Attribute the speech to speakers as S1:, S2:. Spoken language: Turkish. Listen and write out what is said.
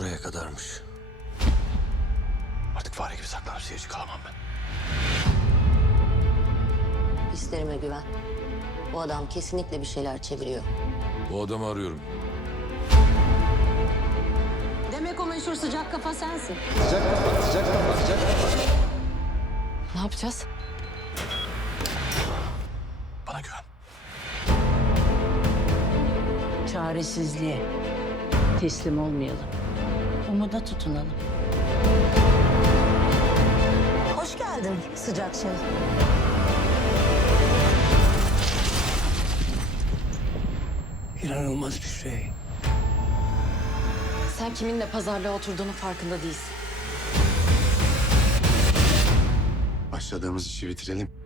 S1: Buraya kadarmış. Artık fare gibi saklanıp seyirci kalamam ben.
S2: Hislerime güven. Bu adam kesinlikle bir şeyler çeviriyor.
S3: Bu adamı arıyorum.
S2: Demek o meşhur sıcak kafa sensin.
S4: Ne yapacağız?
S1: Bana güven.
S5: Çaresizliğe teslim olmayalım. Umuda tutunalım.
S2: Hoş geldin sıcak şey.
S1: İnanılmaz bir şey.
S4: Sen kiminle pazarlığa oturduğunun farkında değilsin.
S6: Başladığımız işi bitirelim.